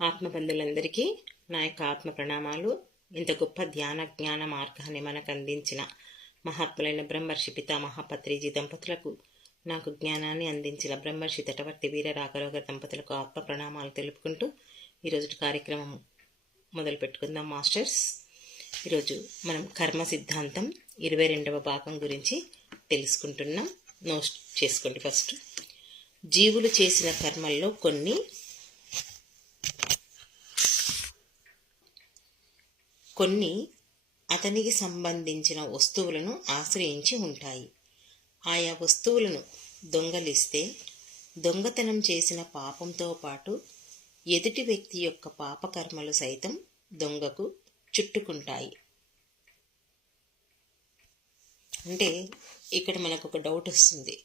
ఆత్మబంధులందరికీ నా యొక్క ఆత్మ ప్రణామాలు. ఇంత గొప్ప ధ్యాన జ్ఞాన మార్గాన్ని మనకు అందించిన మహాత్ములైన బ్రహ్మర్షి పితామహ పత్రిజీ దంపతులకు నాకు జ్ఞానాన్ని అందించిన బ్రహ్మర్షి తటవర్తి వీర రాఘరోగ దంపతులకు ఆత్మ ప్రణామాలు తెలుపుకుంటూ ఈరోజు కార్యక్రమం మొదలు పెట్టుకుందాం మాస్టర్స్ ఈరోజు మనం కర్మ సిద్ధాంతం ఇరవై రెండవ భాగం గురించి తెలుసుకుంటున్నాం. నోట్ చేసుకోండి ఫస్ట్. జీవులు చేసిన కర్మల్లో కొన్ని కొన్ని అతనికి సంబంధించిన వస్తువులను ఆశ్రయించి ఉంటాయి. ఆయా వస్తువులను దొంగలిస్తే దొంగతనం చేసిన పాపంతో పాటు ఎదుటి వ్యక్తి యొక్క పాపకర్మలు సైతం దొంగకు చుట్టుకుంటాయి. అంటే ఇక్కడ మనకు ఒక డౌట్ వస్తుంది.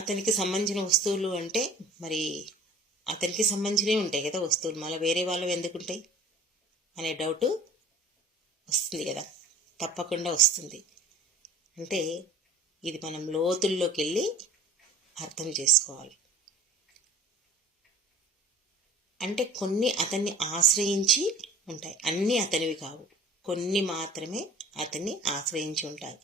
అతనికి సంబంధించిన వస్తువులు అంటే మరి అతనికి సంబంధించినవి ఉంటాయి కదా వస్తువులు. మళ్ళీ వేరే వాళ్ళవి ఎందుకు ఉంటాయి? అనే డౌట్ వస్తుంది కదా. తప్పకుండా వస్తుంది. అంటే ఇది మనం లోతుల్లోకి వెళ్ళి అర్థం చేసుకోవాలి. అంటే కొన్ని అతన్ని ఆశ్రయించి ఉంటాయి. అన్నీ అతనివి కావు. కొన్ని మాత్రమే అతన్ని ఆశ్రయించి ఉంటాయి.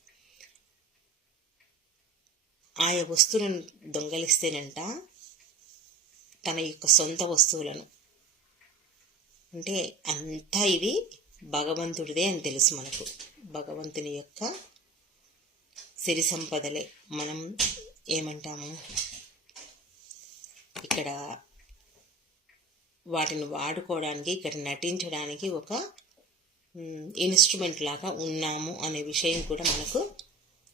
ఆయా వస్తువులను దొంగలిస్తేనంట తన యొక్క సొంత వస్తువులను. అంటే అంతా ఇది భగవంతుడిదే అని తెలుసు మనకు. భగవంతుని యొక్క సిరి సంపదలే. మనం ఏమంటాము? ఇక్కడ వాటిని వాడుకోవడానికి ఇక్కడ నటించడానికి ఒక ఇన్స్ట్రుమెంట్ లాగా ఉన్నాము అనే విషయం కూడా మనకు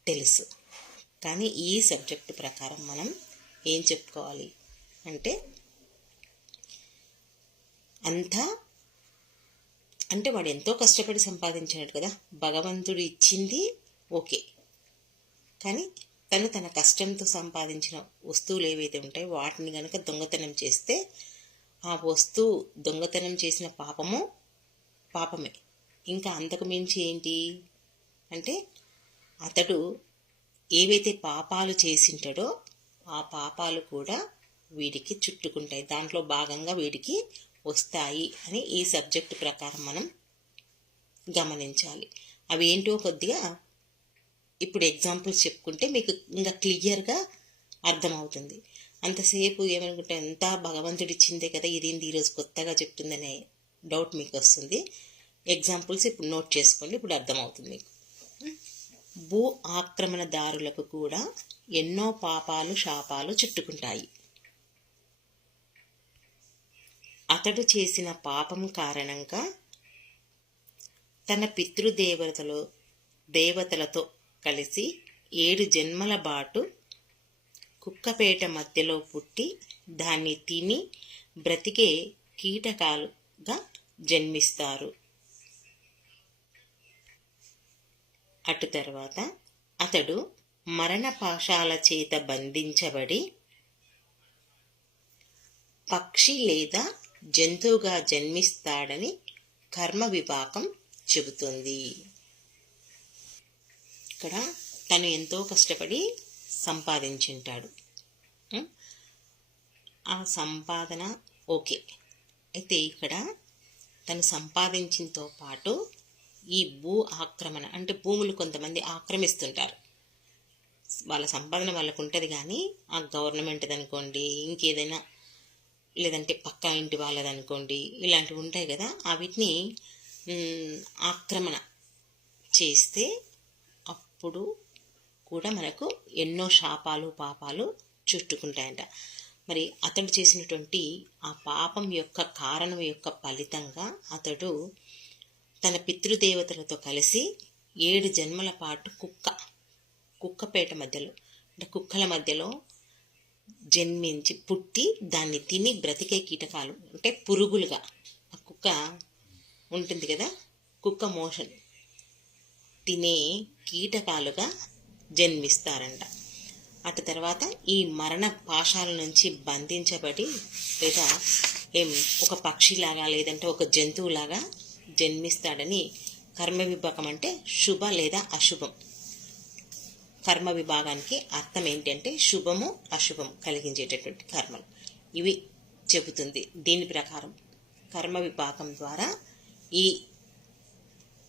తెలుసు. కానీ ఈ సబ్జెక్టు ప్రకారం మనం ఏం చెప్పుకోవాలి? అంటే అంతా అంటే వాడు ఎంతో కష్టపడి సంపాదించినట్టు కదా భగవంతుడు ఇచ్చింది ఓకే. కానీ తను తన కష్టంతో సంపాదించిన వస్తువులు ఏవైతే ఉంటాయో వాటిని కనుక దొంగతనం చేస్తే ఆ వస్తువు దొంగతనం చేసిన పాపము పాపమే. ఇంకా అంతకు మించి ఏంటి? అంటే అతడు ఏవైతే పాపాలు చేసింటాడో ఆ పాపాలు కూడా వీడికి చుట్టుకుంటాయి. దాంట్లో భాగంగా వీడికి వస్తాయి అని ఈ సబ్జెక్టు ప్రకారం మనం గమనించాలి. అవి ఏంటో కొద్దిగా ఇప్పుడు ఎగ్జాంపుల్స్ చెప్పుకుంటే మీకు ఇంకా క్లియర్గా అర్థమవుతుంది. అంతసేపు ఏమనుకుంటే ఎంత భగవంతుడు ఇచ్చిందే కదా ఇది ఈరోజు కొత్తగా చెప్తుందనే డౌట్ మీకు వస్తుంది ఎగ్జాంపుల్స్ ఇప్పుడు నోట్ చేసుకోండి ఇప్పుడు అర్థమవుతుంది మీకు. భూ ఆక్రమణదారులకు కూడా ఎన్నో పాపాలు శాపాలు చుట్టుకుంటాయి. అతడు చేసిన పాపం కారణంగా తన పితృదేవతలు దేవతలతో కలిసి ఏడు జన్మల బాటు కుక్కపేట మధ్యలో పుట్టి దాన్ని తిని బ్రతికే కీటకాలుగా జన్మిస్తారు. అటు తర్వాత అతడు మరణపాశాల చేత బంధించబడి పక్షి లేదా జంతువుగా జన్మిస్తాడని కర్మ విపాకం చెబుతుంది. ఇక్కడ తను ఎంతో కష్టపడి సంపాదించుంటాడు. ఆ సంపాదన ఓకే. అయితే ఇక్కడ తను సంపాదించినతో పాటు ఈ భూ ఆక్రమణ అంటే భూములు కొంతమంది ఆక్రమిస్తుంటారు. వాళ్ళ సంపాదన వాళ్ళకు ఉంటుంది కానీ ఆ గవర్నమెంట్ది అనుకోండి ఇంకేదైనా లేదంటే పక్కా ఇంటి వాళ్ళది అనుకోండి ఇలాంటివి ఉంటాయి కదా అవిటిని ఆక్రమణ చేస్తే అప్పుడు కూడా మనకు ఎన్నో శాపాలు పాపాలు చుట్టుకుంటాయంట. మరి అతడు చేసినటువంటి ఆ పాపం యొక్క కారణం యొక్క ఫలితంగా అతడు తన పితృదేవతలతో కలిసి ఏడు జన్మల పాటు కుక్క కుక్కపేట మధ్యలో అంటే కుక్కల మధ్యలో జన్మించి పుట్టి దాన్ని తిని బ్రతికే కీటకాలు అంటే పురుగులుగా. ఆ కుక్క ఉంటుంది కదా కుక్క మోషన్. తినే కీటకాలుగా జన్మిస్తారంట. అటు తర్వాత ఈ మరణ పాశాల నుంచి బంధించబడి లేదా ఏం ఒక పక్షిలాగా లేదంటే ఒక జంతువులాగా జన్మిస్తాడని కర్మ విభాగం అంటే శుభ లేదా అశుభం. కర్మ విభాగానికి అర్థం ఏంటంటే శుభము అశుభం కలిగించేటటువంటి కర్మలు. ఇవి చెబుతుంది దీని ప్రకారం. కర్మ విభాగం ద్వారా ఈ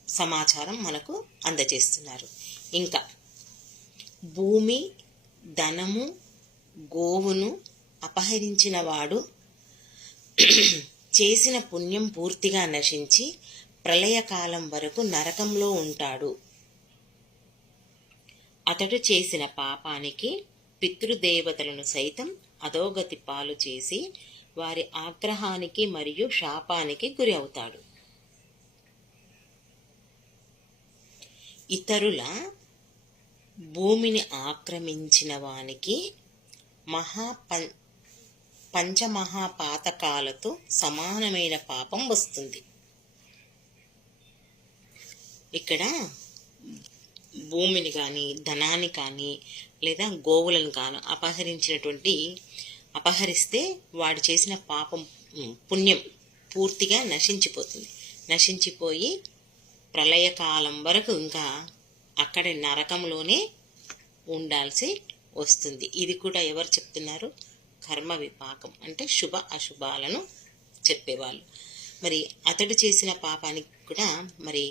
సమాచారం మనకు అందజేస్తున్నారు. ఇంకా భూమి ధనము గోవును అపహరించిన వాడు చేసిన పుణ్యం పూర్తిగా నశించి ప్రళయకాలం వరకు నరకంలో ఉంటాడు. అతడు చేసిన పాపానికి పితృదేవతలను సైతం అధోగతి పాలు చేసి వారి ఆగ్రహానికి మరియు శాపానికి గురి అవుతాడు. ఇతరుల భూమిని ఆక్రమించిన వానికి మహా పం పంచమహాపాతకాలతో సమానమైన పాపం వస్తుంది. ఇక్కడ భూమిని కానీ ధనాన్ని కానీ లేదా గోవులను కానీ అపహరించినటువంటి అపహరిస్తే వాడు చేసిన పాపం పుణ్యం పూర్తిగా నశించిపోతుంది. నశించిపోయి ప్రళయకాలం వరకు ఇంకా అక్కడ నరకంలోనే ఉండాల్సి వస్తుంది. ఇది కూడా ఎవరు చెప్తున్నారు? కర్మ విపాకం అంటే శుభ అశుభాలను చెప్పేవాళ్ళు. మరి అతడు చేసిన పాపానికి కూడా మరి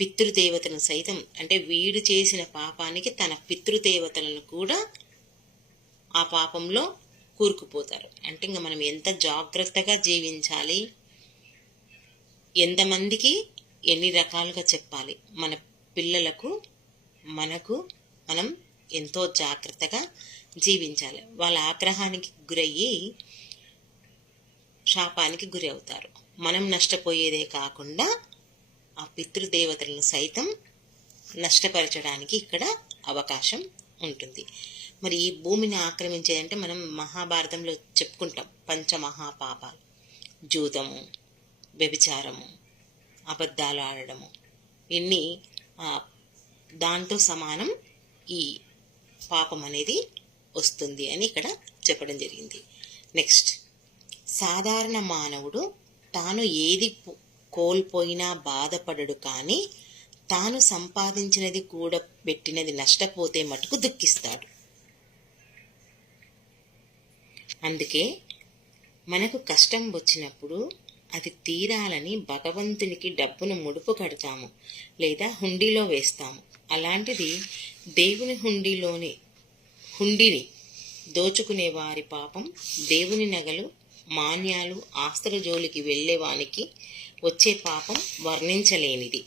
పితృదేవతను సైతం అంటే వీడు చేసిన పాపానికి తన పితృదేవతలను కూడా ఆ పాపంలో కూరుకుపోతారు. అంటే ఇంకా మనం ఎంత జాగ్రత్తగా జీవించాలి ఎంతమందికి ఎన్ని రకాలుగా చెప్పాలి మన పిల్లలకు మనకు మనం ఎంతో జాగ్రత్తగా జీవించాలి. వాళ్ళ ఆగ్రహానికి గురయ్యి శాపానికి గురి అవుతారు మనం నష్టపోయేదే కాకుండా ఆ పితృదేవతలను సైతం నష్టపరచడానికి ఇక్కడ అవకాశం ఉంటుంది. మరి ఈ భూమిని ఆక్రమించేదంటే మనం మహాభారతంలో చెప్పుకుంటాం. పంచమహాపాపాలు జూదము వ్యభిచారము అబద్ధాలు ఆడడము ఇన్ని దాంతో సమానం ఈ పాపం అనేది వస్తుంది అని ఇక్కడ చెప్పడం జరిగింది. నెక్స్ట్ సాధారణ మానవుడు తాను ఏది కోల్పోయినా బాధపడడు కానీ తాను సంపాదించినది కూడా పెట్టినది నష్టపోతే మటుకు దుఃఖిస్తాడు. అందుకే మనకు కష్టం వచ్చినప్పుడు అది తీరాలని భగవంతునికి డబ్బును ముడుపు కడతాము లేదా హుండీలో వేస్తాము. అలాంటిది దేవుని హుండీలోని హుండీని దోచుకునే వారి పాపం దేవుని నగలు మాన్యాలు ఆస్తుల జోలికి వెళ్ళేవానికి వచ్చే పాపం వర్ణించలేనిది.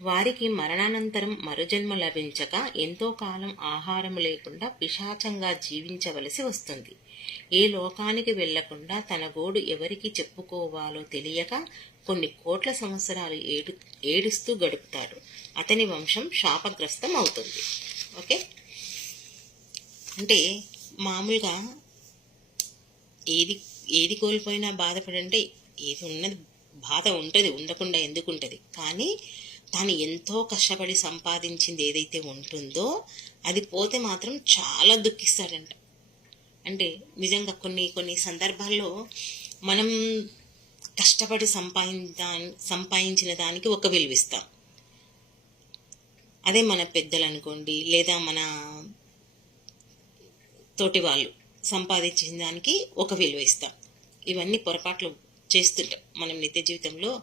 వారికి మరణానంతరం మరుజన్మ లభించక ఎంతో కాలం ఆహారం లేకుండా పిశాచంగా జీవించవలసి వస్తుంది. ఏ లోకానికి వెళ్ళకుండా తన గోడు ఎవరికి చెప్పుకోవాలో తెలియక కొన్ని కోట్ల సంవత్సరాలు ఏడు ఏడుస్తూ గడుపుతాడు. అతని వంశం శాపగ్రస్తం అవుతుంది. ఓకే? అంటే మామూలుగా ఏది ఏది కోల్పోయినా బాధపడంటే ఏది ఉన్నది బాధ ఉంటుంది ఉండకుండా ఎందుకు ఉంటుంది కానీ తాను ఎంతో కష్టపడి సంపాదించింది ఏదైతే ఉంటుందో అది పోతే మాత్రం చాలా దుఃఖిస్తాడంట. అంటే నిజంగా కొన్ని కొన్ని సందర్భాల్లో మనం కష్టపడి సంపాదించా సంపాదించిన దానికి ఒక విలువిస్తాం అదే మన పెద్దలు అనుకోండి లేదా మన తోటి వాళ్ళు. సంపాదించిన దానికి ఒక విలువ ఇస్తాం. ఇవన్నీ పొరపాట్లు చేస్తుంటాం. మనం నిత్య జీవితంలో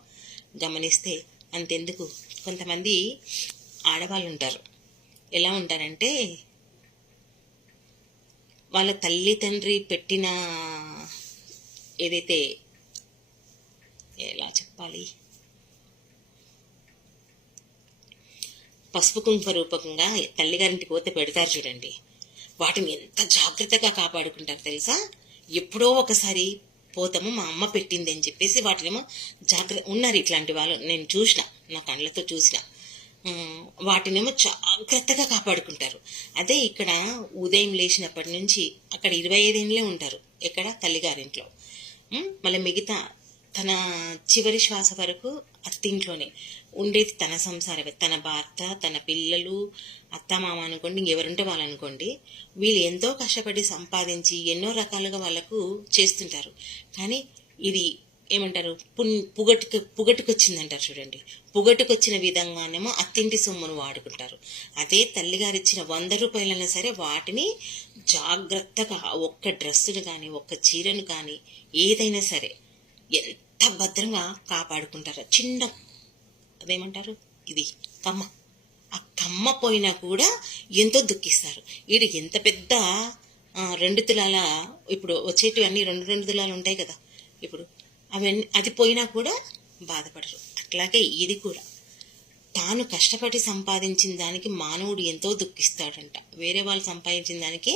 గమనిస్తే అంతెందుకు? కొంతమంది ఆడవాళ్ళు ఉంటారు. ఎలా ఉంటారంటే వాళ్ళ తల్లి తండ్రి పెట్టిన ఏదైతే ఎలా చెప్పాలి? పసుపు కుంకుమ రూపకంగా తల్లిగారింటికి పోతే పెడతారు చూడండి. వాటిని ఎంత జాగ్రత్తగా కాపాడుకుంటారు తెలుసా? ఎప్పుడో ఒకసారి పోతాము మా అమ్మ పెట్టింది అని చెప్పేసి వాటినేమో జాగ్రత్త ఉన్నారు ఇట్లాంటి వాళ్ళు. నేను చూసిన నా కళ్ళతో చూసిన. వాటినేమో జాగ్రత్తగా కాపాడుకుంటారు. అదే ఇక్కడ ఉదయం లేచినప్పటి నుంచి అక్కడ ఇరవై ఐదేళ్ళే ఉంటారు. ఎక్కడ? తల్లిగారింట్లో. మళ్ళీ మిగతా తన చివరి శ్వాస వరకు అత్తింట్లోనే. ఉండేది తన సంసారమే. తన భర్త తన పిల్లలు అత్త మామ అనుకోండి ఇంకెవరుంటే వాళ్ళు అనుకోండి వీళ్ళు ఎంతో కష్టపడి సంపాదించి ఎన్నో రకాలుగా వాళ్ళకు చేస్తుంటారు. కానీ ఇది ఏమంటారు? పున్ పుగటికి పుగటికొచ్చిందంటారు చూడండి. పుగటికొచ్చిన విధంగానేమో అత్తింటి సొమ్మును వాడుకుంటారు. అదే తల్లిగారు ఇచ్చిన వంద రూపాయలైనా సరే వాటిని జాగ్రత్తగా ఒక్క డ్రెస్సును కానీ ఒక్క చీరను కానీ ఏదైనా సరే ఎంత భద్రంగా కాపాడుకుంటారు. చిన్న అదేమంటారు ఇది కమ్మ. ఆ కమ్మ పోయినా కూడా ఎంతో దుఃఖిస్తారు. వీడు ఎంత పెద్ద రెండు తులాల ఇప్పుడు వచ్చేటివి అన్నీ రెండు రెండు తులాలు ఉంటాయి కదా. ఇప్పుడు అవన్నీ అది పోయినా కూడా బాధపడరు. అట్లాగే ఇది కూడా. తాను కష్టపడి సంపాదించిన దానికి మానవుడు ఎంతో దుఃఖిస్తాడంట. వేరే వాళ్ళు సంపాదించిన దానికి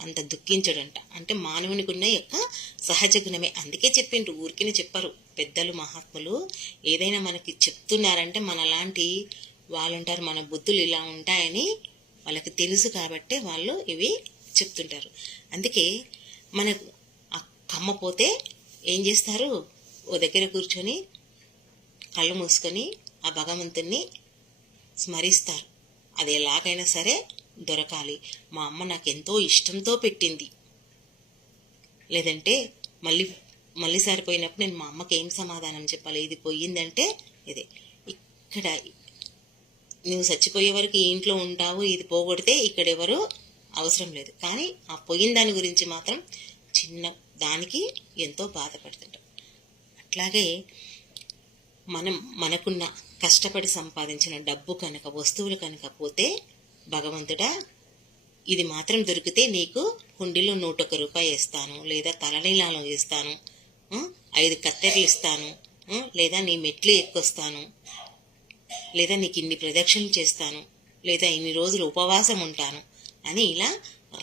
అంత దుఃఖించడంట. అంటే మానవునికి ఉన్న యొక్క సహజ గుణమే. అందుకే చెప్పిండ్రు. ఊరికినే చెప్పరు. పెద్దలు మహాత్ములు ఏదైనా మనకి చెప్తున్నారంటే మనలాంటి వాళ్ళు ఉంటారు మన బుద్ధులు ఇలా ఉంటాయని వాళ్ళకి తెలుసు కాబట్టే వాళ్ళు ఇవి చెప్తుంటారు. అందుకే మనకు ఆ కమ్మ పోతే ఏం చేస్తారు? ఓ దగ్గర కూర్చొని కళ్ళు మూసుకొని ఆ భగవంతుణ్ణి స్మరిస్తారు. అది ఎలాగైనా సరే దొరకాలి. మా అమ్మ నాకు ఎంతో ఇష్టంతో పెట్టింది. లేదంటే మళ్ళీ మళ్ళీ సరిపోయినప్పుడు నేను మా అమ్మకి ఏం సమాధానం చెప్పాలి? ఇది పోయిందంటే ఇదే. ఇక్కడ నువ్వు చచ్చిపోయే వరకు ఈ ఇంట్లో ఉంటావు ఇది పోగొడితే ఇక్కడ ఎవరు అవసరం లేదు. కానీ ఆ పోయిన దాని గురించి మాత్రం చిన్న దానికి ఎంతో బాధపడుతుంటాం. అట్లాగే మనం మనకున్న కష్టపడి సంపాదించిన డబ్బు కనుక వస్తువులు కనుక పోతే భగవంతుడా ఇది మాత్రం దొరికితే నీకు హుండీలో నూట ఒక్క రూపాయి ఇస్తాను లేదా తలనీలాలో ఇస్తాను ఐదు కత్తెరలు ఇస్తాను లేదా నీ మెట్లు ఎక్కొస్తాను లేదా నీకు ఇన్ని ప్రదక్షిణలు చేస్తాను లేదా ఇన్ని రోజులు ఉపవాసం ఉంటాను అని ఇలా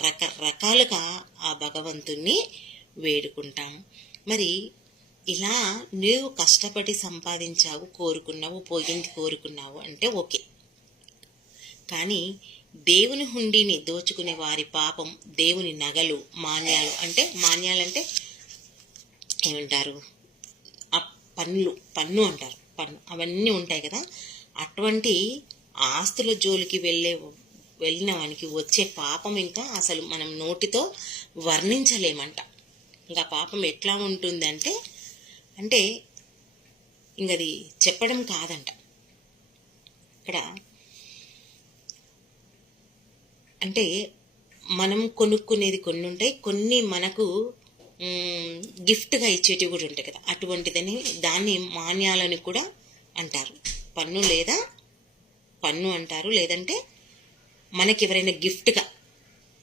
రకరకాలుగా ఆ భగవంతుణ్ణి వేడుకుంటాము. మరి ఇలా నువ్వు కష్టపడి సంపాదించావు కోరుకున్నావు పోయింది కోరుకున్నావు అంటే ఓకే. కానీ దేవుని హుండీని దోచుకునే వారి పాపం దేవుని నగలు మాన్యాలు అంటే మాన్యాలంటే ఏమంటారు? ఆ పన్నులు పన్ను అంటారు పన్ను. అవన్నీ ఉంటాయి కదా. అటువంటి ఆస్తుల జోలికి వెళ్ళే వెళ్ళిన వానికి వచ్చే పాపం ఇంకా అసలు మనం నోటితో వర్ణించలేమంట. ఇంకా పాపం ఎట్లా ఉంటుందంటే అంటే ఇంకది చెప్పడం కాదంట. ఇక్కడ అంటే మనం కొనుక్కునేది కొన్ని ఉంటాయి కొన్ని మనకు గిఫ్ట్గా ఇచ్చేటివి కూడా ఉంటాయి కదా. అటువంటిదని దాన్ని మాన్యాలని కూడా అంటారు. పన్ను లేదా పన్ను అంటారు. లేదంటే మనకి ఎవరైనా గిఫ్ట్గా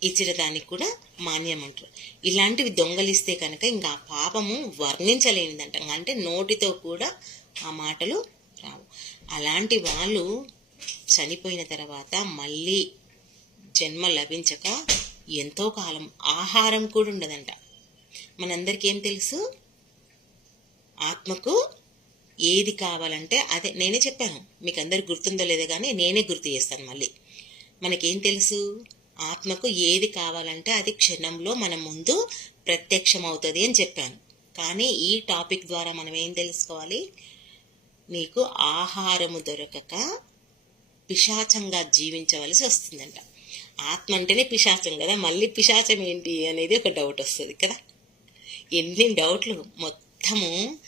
ఇచ్చిన దానికి కూడా మాన్యం అంటారు. ఇలాంటివి దొంగలిస్తే కనుక ఇంకా పాపము వర్ణించలేనిదంట. అంటే నోటితో కూడా ఆ మాటలు రావు. అలాంటి వాళ్ళు చనిపోయిన తర్వాత మళ్ళీ జన్మ లభించక ఎంతో కాలం ఆహారం కూడా ఉండదంట మనందరికీ ఏం తెలుసు? ఆత్మకు ఏది కావాలంటే అదే. నేనే చెప్పాను మీకు అందరికి గుర్తుందో లేదో కానీ నేనే గుర్తు చేస్తాను మళ్ళీ. మనకేం తెలుసు? ఆత్మకు ఏది కావాలంటే అది క్షణంలో మన ముందు ప్రత్యక్షం అవుతుంది అని చెప్పాను. కానీ ఈ టాపిక్ ద్వారా మనం ఏం తెలుసుకోవాలి? నీకు ఆహారము దొరకక పిశాచంగా జీవించవలసి వస్తుందంట. ఆత్మ అంటేనే పిశాచం కదా మళ్ళీ పిశాచం ఏంటి అనేది ఒక డౌట్ వస్తుంది కదా. ఎన్ని డౌట్లు మొత్తము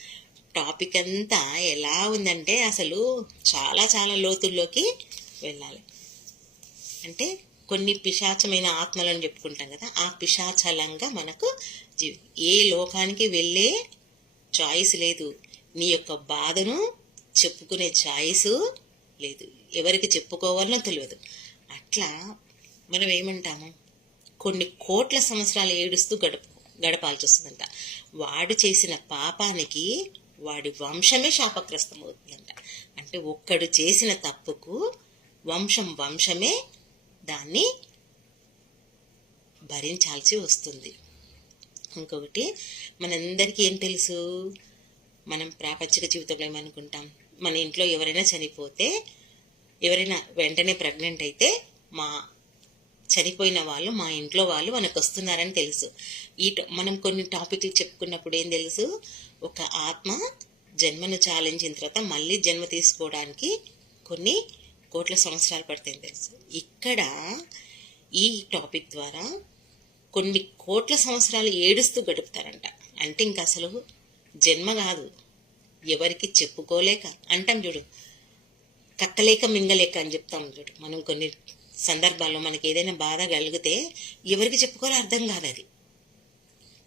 టాపిక్ అంతా ఎలా ఉందంటే అసలు చాలా చాలా లోతుల్లోకి వెళ్ళాలి. అంటే కొన్ని పిశాచమైన ఆత్మలను చెప్పుకుంటాం కదా ఆ పిశాచలంగా మనకు జీవి ఏ లోకానికి వెళ్ళే చాయిస్ లేదు. నీ యొక్క బాధను చెప్పుకునే చాయిస్ లేదు. ఎవరికి చెప్పుకోవాలనో తెలియదు. అట్లా మనం ఏమంటాము కొన్ని కోట్ల సంవత్సరాలు ఏడుస్తూ గడప గడపాల్సి వస్తుందంట వాడు చేసిన పాపానికి వాడి వంశమే శాపగ్రస్తం అవుతుందంట అంటే ఒక్కడు చేసిన తప్పుకు వంశం వంశమే దాన్ని భరించాల్సి వస్తుంది. ఇంకొకటి మనందరికీ ఏం తెలుసు? మనం ప్రాపంచిక జీవితంలో ఏమనుకుంటాం? మన ఇంట్లో ఎవరైనా చనిపోతే ఎవరైనా వెంటనే ప్రెగ్నెంట్ అయితే మా చనిపోయిన వాళ్ళు మా ఇంట్లో వాళ్ళు మనకు వస్తున్నారని తెలుసు. ఈ మనం కొన్ని టాపిక్లు చెప్పుకున్నప్పుడు ఏం తెలుసు? ఒక ఆత్మ జన్మను చాలించిన తర్వాత మళ్ళీ జన్మ తీసుకోవడానికి కొన్ని కోట్ల సంవత్సరాలు పడతాయని తెలుసు. ఇక్కడ ఈ టాపిక్ ద్వారా కొన్ని కోట్ల సంవత్సరాలు ఏడుస్తూ గడుపుతారంట. అంటే ఇంకా అసలు జన్మ కాదు. ఎవరికి చెప్పుకోలేక అంటాం చూడు కక్కలేక మింగలేక అని చెప్తాం చూడు. మనం కొన్ని సందర్భాల్లో మనకి ఏదైనా బాధ కలిగితే ఎవరికి చెప్పుకోవాలో అర్థం కాదు అది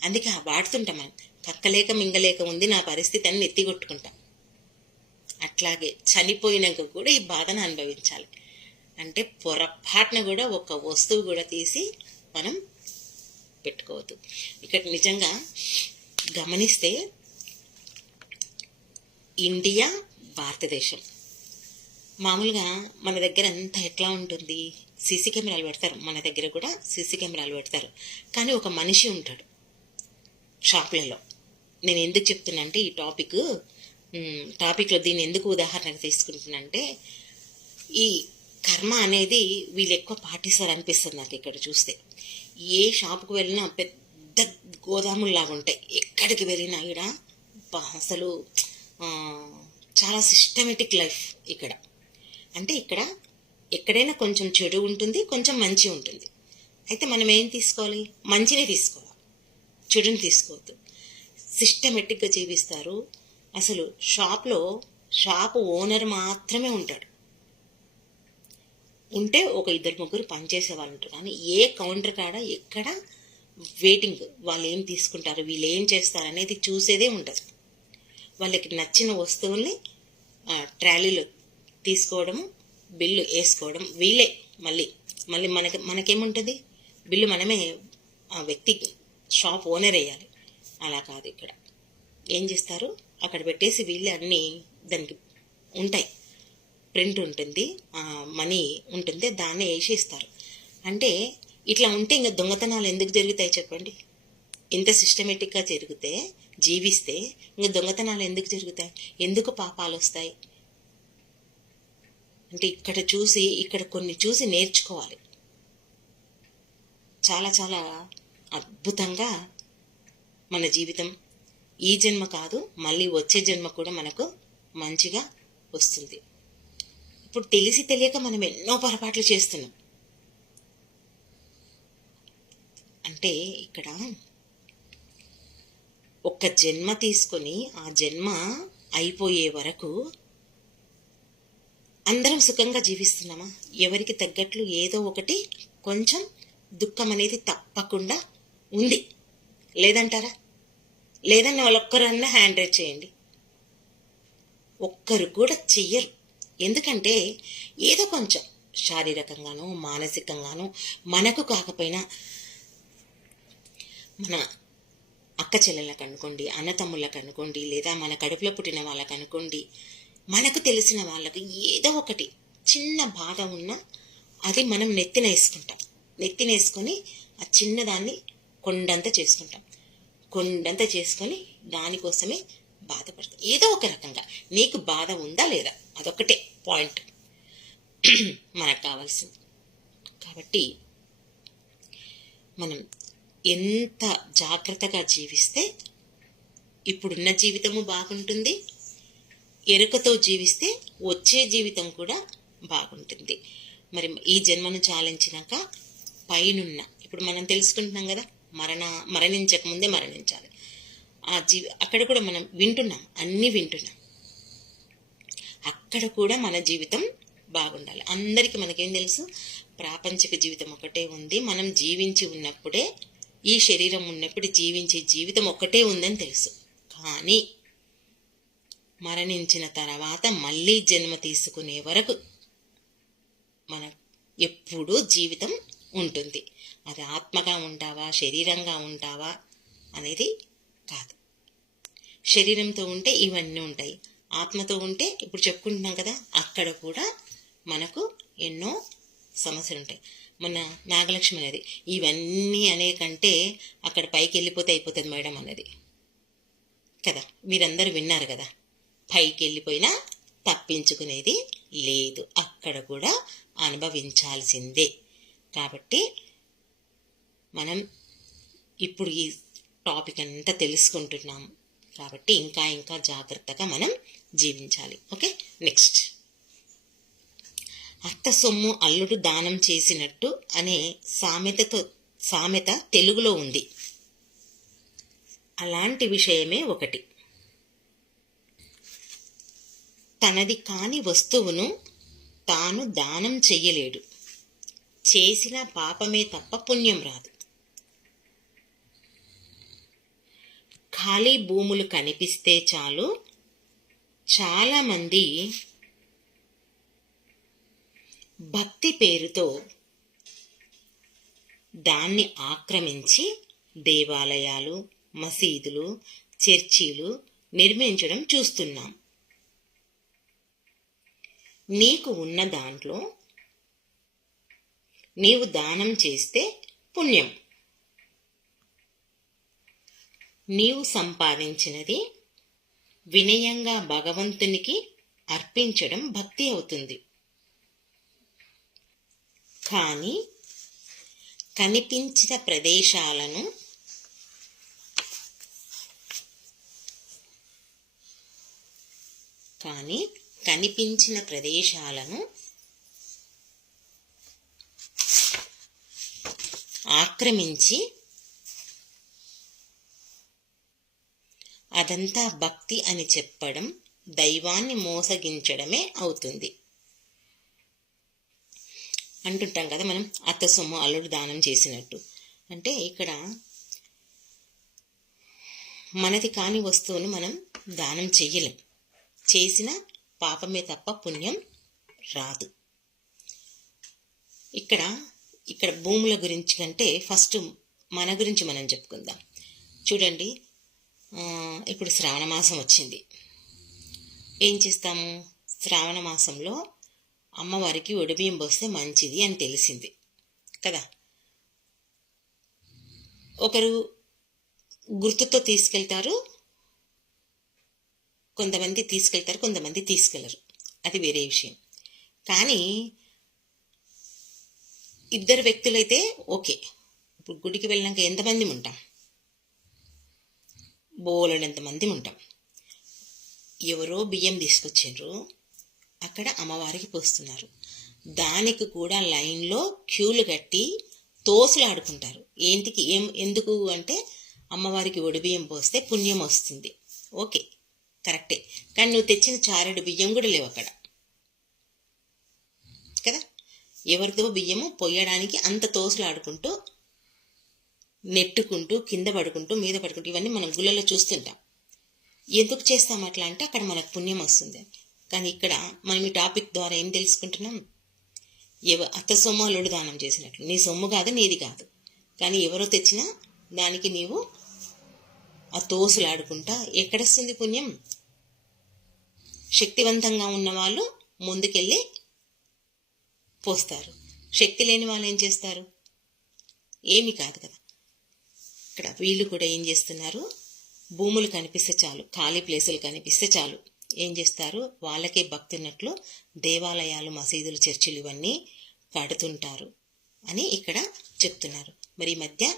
అందుకే ఆ వాడుతుంటాం మనం. కక్కలేక మింగలేక ఉంది నా పరిస్థితి అని ఎత్తిగొట్టుకుంటాం అట్లాగే చనిపోయినాక కూడా ఈ బాధను అనుభవించాలి. అంటే పొరపాటున కూడా ఒక వస్తువు కూడా తీసి మనం పెట్టుకోవద్దు. ఇక్కడ నిజంగా గమనిస్తే ఇండియా భారతదేశం. మామూలుగా మన దగ్గర అంతా ఎట్లా ఉంటుంది? సీసీ కెమెరాలు పెడతారు. మన దగ్గర కూడా సీసీ కెమెరాలు పెడతారు. కానీ ఒక మనిషి ఉంటాడు షాపులలో. నేను ఎందుకు చెప్తున్నా అంటే ఈ టాపిక్ టాపిక్లో దీన్ని ఎందుకు ఉదాహరణకు తీసుకుంటున్నానంటే ఈ కర్మ అనేది వీళ్ళు ఎక్కువ పాటిస్తారు అనిపిస్తుంది నాకు ఇక్కడ చూస్తే. ఏ షాపుకు వెళ్ళినా పెద్ద గోదాముల్లాగా ఉంటాయి. ఎక్కడికి వెళ్ళినా ఇక్కడ అసలు చాలా సిస్టమేటిక్ లైఫ్ ఇక్కడ. అంటే ఇక్కడ ఎక్కడైనా కొంచెం చెడు ఉంటుంది కొంచెం మంచి ఉంటుంది. అయితే మనం ఏం తీసుకోవాలి? మంచిని తీసుకోవాలి. చెడుని తీసుకోవద్దు. సిస్టమెటిక్గా జీవిస్తారు. అసలు షాప్లో షాప్ ఓనర్ మాత్రమే ఉంటాడు. ఉంటే ఒక ఇద్దరు ముగ్గురు పనిచేసే వాళ్ళు ఉంటారు. కానీ ఏ కౌంటర్ కాడ ఎక్కడ వెయిటింగ్ వాళ్ళు ఏం తీసుకుంటారు వీళ్ళు ఏం చేస్తారు అనేది చూసేదే ఉండదు. వాళ్ళకి నచ్చిన వస్తువుల్ని ట్రాలీలో తీసుకోవడం బిల్లు వేసుకోవడం వీలే మళ్ళీ మళ్ళీ మనకి మనకేముంటుంది? బిల్లు మనమే ఆ వ్యక్తికి షాప్ ఓనర్ వేయాలి. అలా కాదు ఇక్కడ. ఏం చేస్తారు? అక్కడ పెట్టేసి వీళ్ళే అన్నీ దానికి ఉంటాయి. ప్రింట్ ఉంటుంది మనీ ఉంటుంది దాన్ని వేసి ఇస్తారు అంటే ఇట్లా ఉంటే ఇంకా దొంగతనాలు ఎందుకు జరుగుతాయి చెప్పండి? ఇంత సిస్టమేటిక్గా జరిగితే జీవిస్తే ఇంకా దొంగతనాలు ఎందుకు జరుగుతాయి? ఎందుకు పాపాలు వస్తాయి? అంటే ఇక్కడ చూసి ఇక్కడ కొన్ని చూసి నేర్చుకోవాలి. చాలా చాలా అద్భుతంగా మన జీవితం ఈ జన్మ కాదు మళ్ళీ వచ్చే జన్మ కూడా మనకు మంచిగా వస్తుంది. ఇప్పుడు తెలిసి తెలియక మనం ఎన్నో పొరపాట్లు చేస్తున్నాం. అంటే ఇక్కడ ఒక్క జన్మ తీసుకొని ఆ జన్మ అయిపోయే వరకు అందరం సుఖంగా జీవిస్తున్నామా? ఎవరికి తగ్గట్లు ఏదో ఒకటి కొంచెం దుఃఖం అనేది తప్పకుండా ఉంది. లేదంటారా? లేదన్న వాళ్ళొక్కరన్నా హ్యాండ్ రైట్ చేయండి. ఒక్కరు కూడా చెయ్యరు. ఎందుకంటే ఏదో కొంచెం శారీరకంగానో మానసికంగానో మనకు కాకపోయినా మన అక్క చెల్లెళ్ళకు అనుకోండి అన్నతమ్ముళ్ళకు అనుకోండి లేదా మన కడుపులో పుట్టిన వాళ్ళకు అనుకోండి మనకు తెలిసిన వాళ్ళకు ఏదో ఒకటి చిన్న బాధ ఉన్నా అది మనం నెత్తిన వేసుకుంటాం. నెత్తిన వేసుకొని ఆ చిన్నదాన్ని కొండంత చేసుకుంటాం. కొండంత చేసుకొని దానికోసమే బాధపడతాం. ఏదో ఒక రకంగా. నీకు బాధ ఉందా లేదా? అదొకటే పాయింట్. మనకు కావాల్సింది. కాబట్టి మనం ఎంత జాగ్రత్తగా జీవిస్తే ఇప్పుడున్న జీవితము బాగుంటుంది ఎరుకతో జీవిస్తే వచ్చే జీవితం కూడా బాగుంటుంది. మరి ఈ జన్మను చాలించినాక పైనున్న ఇప్పుడు మనం తెలుసుకుంటున్నాం కదా మరణ మరణించక ముందే మరణించాలి. ఆ జీవి అక్కడ కూడా మనం వింటున్నాం అన్నీ వింటున్నాం. అక్కడ కూడా మన జీవితం బాగుండాలి. అందరికీ మనకేం తెలుసు? ప్రాపంచిక జీవితం ఒకటే ఉంది. మనం జీవించి ఉన్నప్పుడే ఈ శరీరం ఉన్నప్పుడు జీవించే జీవితం ఒకటే ఉందని తెలుసు. కానీ మరణించిన తర్వాత మళ్ళీ జన్మ తీసుకునే వరకు మన ఎప్పుడూ జీవితం ఉంటుంది. అది ఆత్మగా ఉంటావా శరీరంగా ఉంటావా అనేది కాదు. శరీరంతో ఉంటే ఇవన్నీ ఉంటాయి. ఆత్మతో ఉంటే ఇప్పుడు చెప్పుకుంటున్నాం కదా అక్కడ కూడా మనకు ఎన్నో సమస్యలు ఉంటాయి. మన నాగలక్ష్మి అనేది ఇవన్నీ అనే కంటే అక్కడ పైకి వెళ్ళిపోతే అయిపోతుంది మేడం అన్నది కదా మీరందరూ విన్నారు కదా. పైకి వెళ్ళిపోయినా తప్పించుకునేది లేదు. అక్కడ కూడా అనుభవించాల్సిందే. కాబట్టి మనం ఇప్పుడు ఈ టాపిక్ అంతా తెలుసుకుంటున్నాం. కాబట్టి ఇంకా ఇంకా జాగ్రత్తగా మనం జీవించాలి. ఓకే? నెక్స్ట్. అత్త సొమ్ము అల్లుడు దానం చేసినట్టు అనే సామెతతో సామెత తెలుగులో ఉంది. అలాంటి విషయమే ఒకటి. తనది కాని వస్తువును తాను దానం చెయ్యలేడు. చేసిన పాపమే తప్ప పుణ్యం రాదు. ఖాళీ భూములు కనిపిస్తే చాలు. చాలామంది భక్తి పేరుతో దాన్ని ఆక్రమించి దేవాలయాలు మసీదులు చర్చీలు నిర్మించడం చూస్తున్నాం. నీకు ఉన్న దాంట్లో నీవు దానం చేస్తే పుణ్యం. నీవు సంపాదించినది వినయంగా భగవంతునికి అర్పించడం భక్తి అవుతుంది. కానీ కనిపించిన ప్రదేశాలను కానీ కనిపించిన ప్రదేశాలను ఆక్రమించి అదంతా భక్తి అని చెప్పడం దైవాన్ని మోసగించడమే అవుతుంది. అంటుంటాం కదా మనం అత్త సొమ్ము అల్లుడు దానం చేసినట్టు. అంటే ఇక్కడ మనది కాని వస్తువును మనం దానం చెయ్యలేం. చేసిన పాపమే తప్ప పుణ్యం రాదు. ఇక్కడ ఇక్కడ భూముల గురించి కంటే ఫస్ట్ మన గురించి మనం చెప్పుకుందాం. చూడండి ఇప్పుడు శ్రావణ మాసం వచ్చింది. ఏం చేస్తాము? శ్రావణ మాసంలో అమ్మవారికి ఒడిబియ్యం పోస్తే మంచిది అని తెలిసింది కదా? ఒకరు గుర్తుతో తీసుకెళ్తారు కొంతమంది తీసుకెళ్తారు కొంతమంది తీసుకెళ్ళరు. అది వేరే విషయం. కానీ ఇద్దరు వ్యక్తులైతే ఓకే. ఇప్పుడు గుడికి వెళ్ళినాక ఎంతమంది ఉంటాం? బోలెడంతమంది ఉంటాం. ఎవరో బియ్యం తీసుకొచ్చిండ్రు అక్కడ అమ్మవారికి పోస్తున్నారు. దానికి కూడా లైన్లో క్యూలు కట్టి తోసులాడుకుంటారు. ఏంటికి ఏం ఎందుకు అంటే అమ్మవారికి ఒడిబియ్యం పోస్తే పుణ్యం వస్తుంది. ఓకే. కరెక్టే. కానీ నువ్వు తెచ్చిన చారెడు బియ్యం కూడా లేవు అక్కడ. కదా? ఎవరితో బియ్యము పొయ్యడానికి అంత తోసులాడుకుంటూ నెట్టుకుంటూ కింద పడుకుంటూ మీద పడుకుంటూ ఇవన్నీ మనం గుళ్ళలో చూస్తుంటాం ఎందుకు చేస్తాం అట్లా అంటే అక్కడ మనకు పుణ్యం వస్తుంది. కానీ ఇక్కడ మనం ఈ టాపిక్ ద్వారా ఏం తెలుసుకుంటున్నాం? ఎవ అత్త సొమ్ము దానం చేసినట్లు. నీ సొమ్ము కాదు నీది కాదు. కానీ ఎవరో తెచ్చినా దానికి నీవు ఆ తోసులాడుకుంటా. ఎక్కడొస్తుంది పుణ్యం? శక్తివంతంగా ఉన్న వాళ్ళు ముందుకెళ్ళి పోస్తారు. శక్తి లేని వాళ్ళు ఏం చేస్తారు? ఏమి కాదు కదా. ఇక్కడ వీళ్ళు కూడా ఏం చేస్తున్నారు? భూములు కనిపిస్తే చాలు ఖాళీ ప్లేసులు కనిపిస్తే చాలు. ఏం చేస్తారు? వాళ్ళకే భక్తున్నట్లు దేవాలయాలు మసీదులు చర్చిలు ఇవన్నీ కడుతుంటారు అని ఇక్కడ చెప్తున్నారు. మరి ఈ మధ్య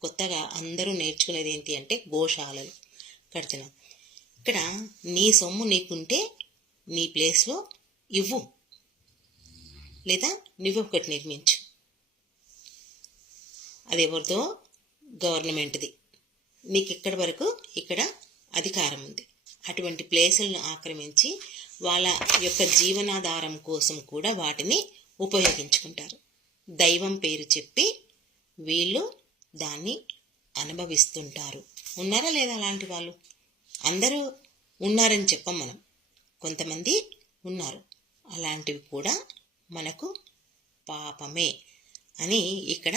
కొత్తగా అందరూ నేర్చుకునేది ఏంటి అంటే గోశాలలు కడుతున్నాం ఇక్కడ నీ సొమ్ము నీకుంటే నీ ప్లేస్లో ఇవ్వు. లేదా నువ్వు ఒకటి నిర్మించు. అది ఎవరిదో గవర్నమెంట్ది. నీకు ఇక్కడి వరకు ఇక్కడ అధికారం ఉంది. అటువంటి ప్లేసులను ఆక్రమించి వాళ్ళ యొక్క జీవనాధారం కోసం కూడా వాటిని ఉపయోగించుకుంటారు. దైవం పేరు చెప్పి వీళ్ళు దాన్ని అనుభవిస్తుంటారు. ఉన్నారా లేదా అలాంటి వాళ్ళు? అందరూ ఉన్నారని చెప్పం మనం. కొంతమంది ఉన్నారు. అలాంటివి కూడా మనకు పాపమే అని ఇక్కడ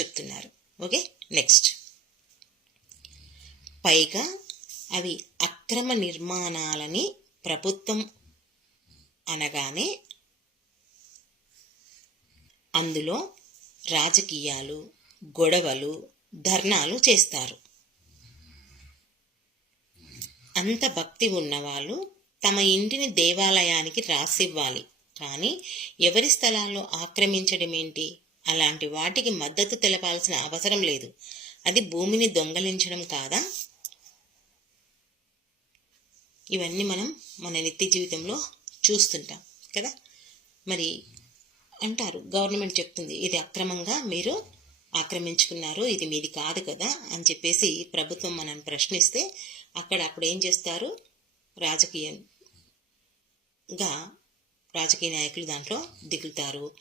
చెప్తున్నారు. Okay next. పైగా అవి అక్రమ నిర్మాణాలని ప్రభుత్వం అనగానే అందులో రాజకీయాలు గొడవలు ధర్నాలు చేస్తారు. అంత భక్తి ఉన్నవాళ్ళు తమ ఇంటిని దేవాలయానికి రాసివ్వాలి. కానీ ఎవరి స్థలాల్లో ఆక్రమించడం ఏంటి? అలాంటి వాటికి మద్దతు తెలపాల్సిన అవసరం లేదు. అది భూమిని దొంగలించడం కాదా? ఇవన్నీ మనం మన నిత్య జీవితంలో చూస్తుంటాం కదా? మరి అంటారు గవర్నమెంట్ చెప్తుంది ఇది అక్రమంగా మీరు ఆక్రమించుకున్నారు ఇది మీది కాదు కదా? అని చెప్పేసి ప్రభుత్వం మనం ప్రశ్నిస్తే అక్కడ అప్పుడు ఏం చేస్తారు? రాజకీయంగా రాజకీయ నాయకులు దాంట్లో దిగులుతారు.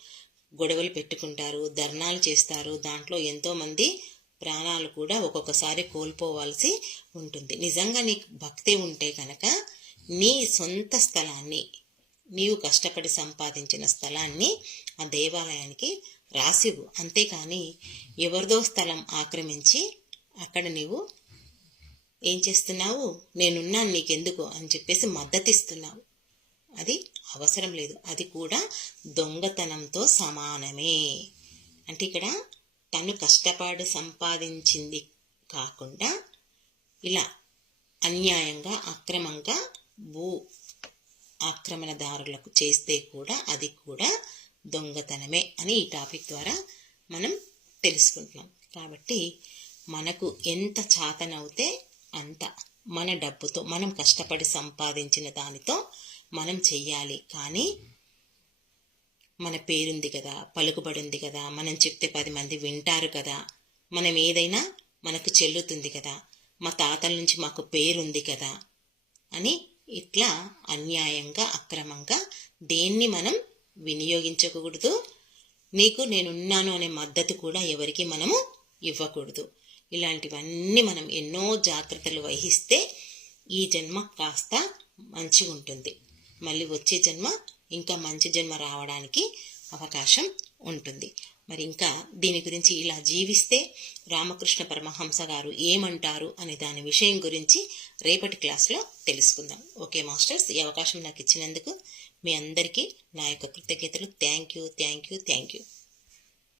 గొడవలు పెట్టుకుంటారు. ధర్నాలు చేస్తారు. దాంట్లో ఎంతోమంది ప్రాణాలు కూడా ఒక్కొక్కసారి కోల్పోవాల్సి ఉంటుంది. నిజంగా నీకు భక్తి ఉంటే కనుక నీ సొంత స్థలాన్ని నీవు కష్టపడి సంపాదించిన స్థలాన్ని ఆ దేవాలయానికి రాసివు అంతేకాని ఎవరిదో స్థలం ఆక్రమించి అక్కడ నీవు ఏం చేస్తున్నావు? నేనున్నాను నీకెందుకు? అని చెప్పేసి మద్దతిస్తున్నావు. అది అవసరం లేదు. అది కూడా దొంగతనంతో సమానమే. అంటే ఇక్కడ తను కష్టపడి సంపాదించింది కాకుండా ఇలా అన్యాయంగా అక్రమంగా భూ ఆక్రమణదారులకు చేస్తే కూడా అది కూడా దొంగతనమే అని ఈ టాపిక్ ద్వారా మనం తెలుసుకుంటున్నాం. కాబట్టి మనకు ఎంత చాతనవుతే అంత. మన డబ్బుతో మనం కష్టపడి సంపాదించిన దానితో మనం చెయ్యాలి. కానీ మన పేరుంది కదా పలుకుబడి ఉంది కదా మనం చెప్తే పది మంది వింటారు కదా మనం ఏదైనా మనకు చెల్లుతుంది కదా మా తాతల నుంచి మాకు పేరుంది కదా అని ఇట్లా అన్యాయంగా అక్రమంగా దేన్ని మనం వినియోగించకూడదు. నీకు నేనున్నాను అనే మద్దతు కూడా ఎవరికి మనము ఇవ్వకూడదు. ఇలాంటివన్నీ మనం ఎన్నో జాగ్రత్తలు వహిస్తే ఈ జన్మ కాస్త మంచిగా ఉంటుంది మళ్ళీ వచ్చే జన్మ ఇంకా మంచి జన్మ రావడానికి అవకాశం ఉంటుంది. మరి ఇంకా దీని గురించి ఇలా జీవిస్తే రామకృష్ణ పరమహంస గారు ఏమంటారు అనే దాని విషయం గురించి రేపటి క్లాస్లో తెలుసుకుందాం. ఓకే మాస్టర్స్ ఈ అవకాశం నాకు ఇచ్చినందుకు మీ అందరికీ నా యొక్క కృతజ్ఞతలు. Thank you thank you thank you.